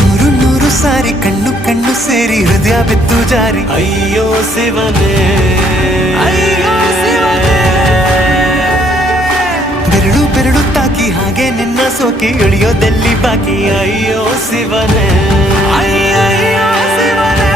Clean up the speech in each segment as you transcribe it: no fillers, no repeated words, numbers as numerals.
ನೂರು ನೂರು ಸಾರಿ ಕಣ್ಣು ಕಣ್ಣು ಸೇರಿ ಹೃದಯ ಬಿದ್ದು ಜಾರಿ ಅಯ್ಯೋ ಶಿವನೇ, ಅಯ್ಯೋ ಶಿವನೇ. ಬೆರಳು ಬೆರಳು ತಾಕಿ ಹಾಗೆ ನಿನ್ನ ಸೋಕಿ ಇಳಿಯೋದೆಲ್ಲಿ ಬಾಕಿ ಅಯ್ಯೋ ಶಿವನೇ, ಅಯ್ಯಯ್ಯೋ ಶಿವನೇ.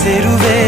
ಸೇರುವೆ